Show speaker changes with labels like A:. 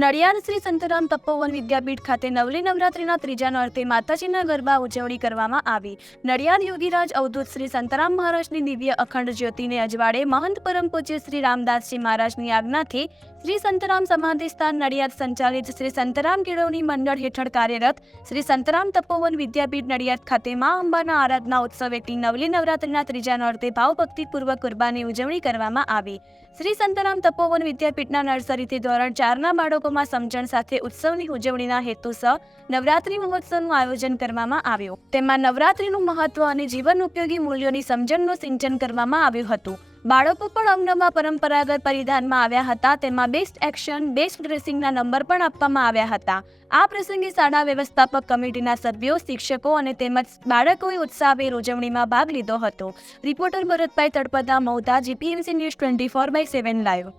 A: નડિયાદ શ્રી સંતરામ તપોવન વિદ્યાપીઠ ખાતે નવલી નવરાત્રિના ત્રીજા નોરતે માતાજીના ગરબા ઉજવણી કરવામાં આવી. નડિયાદ યોગીરાજ અવધૂત શ્રી સંતરામ મહારાજની દિવ્ય અખંડ જ્યોતિને અજવાડે મહંત પરમ પૂજ્ય શ્રી રામદાસજી મહારાજની આજ્ઞાથી શ્રી સંતરામ સમાધિ સ્થાન નડિયાદ સંચાલિત શ્રી સંતરામ કેળવણી મંડળ હેઠળ કાર્યરત શ્રી સંતરામ તપોવન વિદ્યાપીઠ નડિયાદ ખાતે મા અંબાના આરાધના ઉત્સવ એટલી નવલી નવરાત્રિના ત્રીજા નોરતે ભાવભક્તિપૂર્વક કુરબાની ઉજવણી કરવામાં આવી. શ્રી સંતરામ તપોવન વિદ્યાપીઠના નર્સરીથી ધોરણ ચારના બાળકોમાં સમજણ સાથે ઉત્સવની ઉજવણીના હેતુસર નવરાત્રિ મહોત્સવનું આયોજન કરવામાં આવ્યું. તેમાં નવરાત્રિનું મહત્વ અને જીવન ઉપયોગી મૂલ્યોની સમજણનું સિંચન કરવામાં આવ્યું હતું. બાળકો પણ અવનવા પરંપરાગત પરિધાનમાં આવ્યા હતા. તેમાં બેસ્ટ એક્શન બેસ્ટ ડ્રેસિંગના નંબર પણ આપવામાં આવ્યા હતા. આ પ્રસંગે શાળા વ્યવસ્થાપક કમિટીના સભ્યો, શિક્ષકો અને તેમજ બાળકોએ ઉત્સાહભેર ઉજવણીમાં ભાગ લીધો હતો. Reporter Bharatbhai Talpada Maudha GPMC news twenty four by seven live.